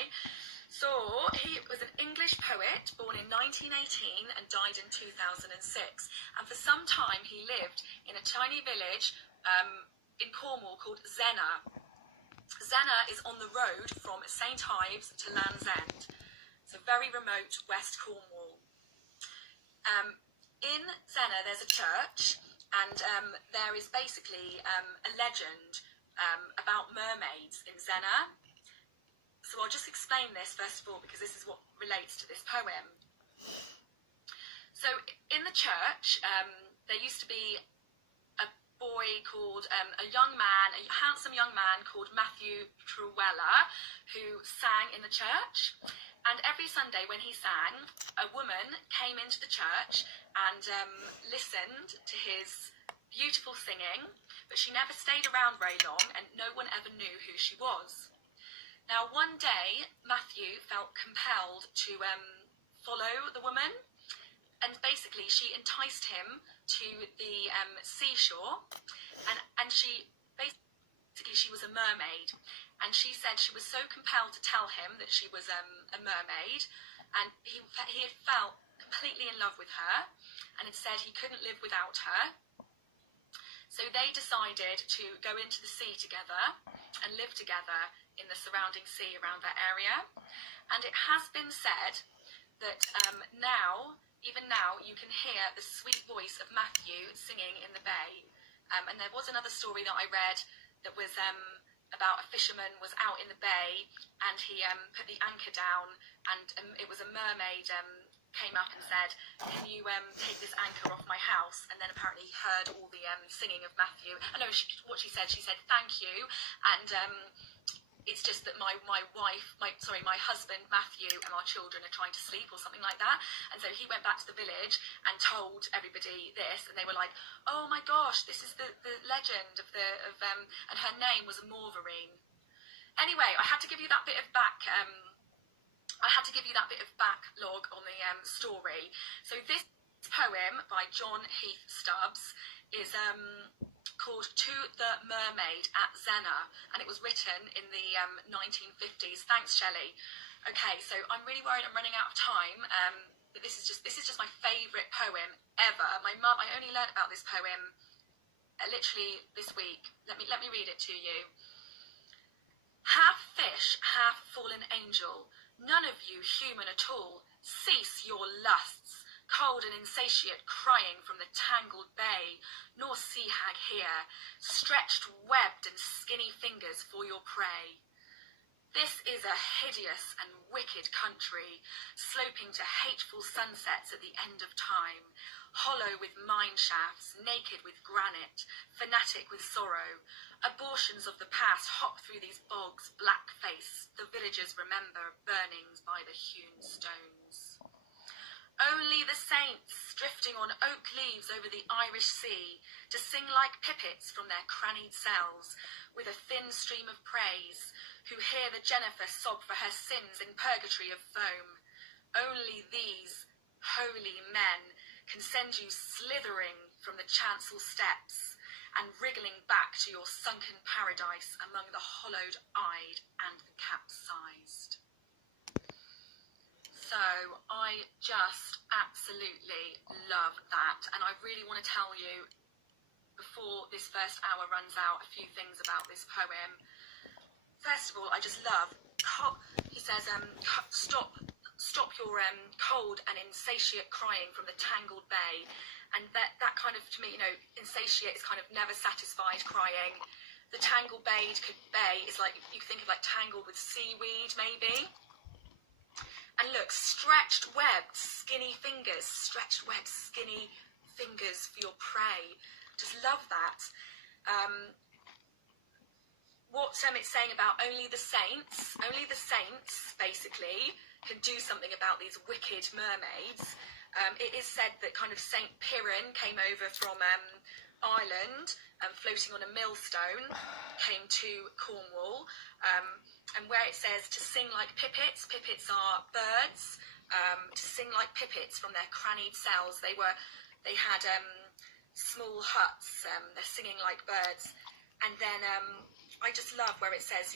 okay? So he was an English poet born in 1918 and died in 2006. And for some time he lived in a tiny village in Cornwall called Zennor. Zennor is on the road from St Ives to Land's End. It's a very remote West Cornwall. In Zennor there's a church, and there is basically a legend about mermaids in Zennor. So I'll just explain this first of all, because this is what relates to this poem. So in the church, there used to be a boy called, a handsome young man called Matthew Truella, who sang in the church. And every Sunday when he sang, a woman came into the church and listened to his beautiful singing, but she never stayed around very long, and no one ever knew who she was. Now, one day, Matthew felt compelled to follow the woman, and basically she enticed him to the seashore, and she was a mermaid, and she said she was so compelled to tell him that she was a mermaid, and he had felt completely in love with her, and had said he couldn't live without her. So they decided to go into the sea together and live together in the surrounding sea around that area. And it has been said that even now, you can hear the sweet voice of Matthew singing in the bay. And there was another story that I read that was about a fisherman was out in the bay, and he put the anchor down, and it was a mermaid came up and said, "Can you take this anchor off my house?" And then apparently he heard all the singing of Matthew. I know what she said, "Thank you," and it's just that my husband Matthew and our children are trying to sleep or something like that. And so he went back to the village and told everybody this, and they were like, "Oh my gosh, this is the legend of and her name was Morverine." Anyway, I had to give you that bit of backlog on the story. So this poem by John Heath Stubbs is called "To the Mermaid at Zennor," and it was written in the 1950s. Thanks, Shelley. Okay, so I'm really worried I'm running out of time, but this is just my favourite poem ever. I only learnt about this poem literally this week. Let me read it to you. Half fish, half fallen angel, none of you human at all, cease your lusts, cold and insatiate crying from the tangled bay, nor sea hag here, stretched, webbed and skinny fingers for your prey. This is a hideous and wicked country, sloping to hateful sunsets at the end of time, hollow with mine shafts, naked with granite, fanatic with sorrow. Abortions of the past hop through these bogs, black-faced, the villagers remember burnings by the hewn stones. Only the saints, drifting on oak leaves over the Irish Sea, to sing like pipits from their crannied cells, with a thin stream of praise, who hear the Jennifer sob for her sins in purgatory of foam. Only these holy men can send you slithering from the chancel steps, and wriggling back to your sunken paradise among the hollowed-eyed and the capsized. So I just absolutely love that, and I really want to tell you, before this first hour runs out, a few things about this poem. First of all, I just love, he says, stop your cold and insatiate crying from the tangled bay. And that kind of, to me, insatiate is kind of never satisfied crying. The tangled bay is like, you think of like tangled with seaweed, maybe. And look, stretched, webbed, skinny fingers for your prey. Just love that. What it's saying about only the saints, basically, can do something about these wicked mermaids. It is said that kind of Saint Piran came over from Ireland, floating on a millstone, came to Cornwall, and where it says to sing like pipits are birds, to sing like pipits from their crannied cells. They had small huts, they're singing like birds. And then I just love where it says,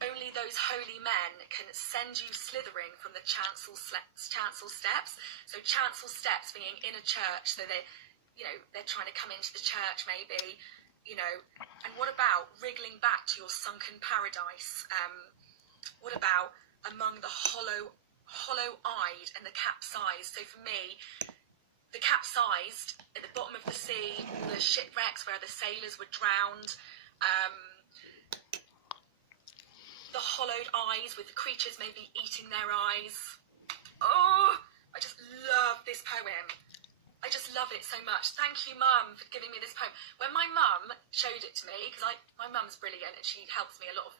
only those holy men can send you slithering from the chancel steps. So chancel steps being in a church, so they're trying to come into the church maybe, and what about wriggling back to your sunken paradise? What about among the hollow-eyed and the capsized? So for me, the capsized at the bottom of the sea, the shipwrecks where the sailors were drowned, the hollowed eyes with the creatures maybe eating their eyes. Oh, I just love this poem. I just love it so much. Thank you, Mum, for giving me this poem. When my mum showed it to me, because my mum's brilliant and she helps me a lot of,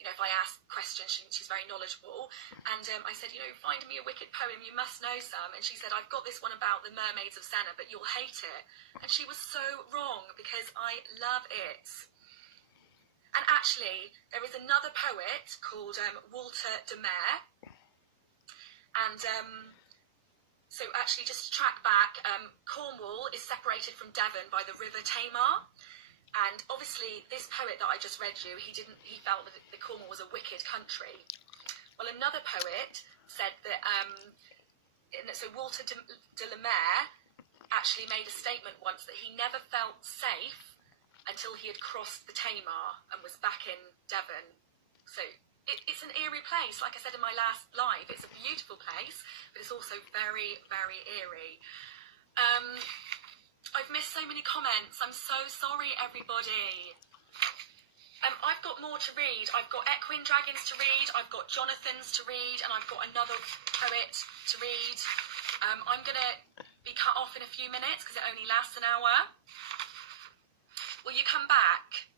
if I ask questions, she's very knowledgeable. And I said, find me a wicked poem, you must know some. And she said, I've got this one about the mermaids of Zennor, but you'll hate it. And she was so wrong, because I love it. And actually, there is another poet called Walter de Mere. And so actually, just to track back, Cornwall is separated from Devon by the River Tamar. And obviously, this poet that I just read you, he felt that the Cornwall was a wicked country. Well, another poet said that, so Walter de Mere actually made a statement once that he never felt safe until he had crossed the Tamar and was back in Devon. So it's an eerie place. Like I said in my last live, it's a beautiful place, but it's also very, very eerie. I've missed so many comments. I'm so sorry, everybody. I've got more to read. I've got Equine Dragons to read, I've got Jonathan's to read, and I've got another poet to read. I'm going to be cut off in a few minutes because it only lasts an hour. Will you come back?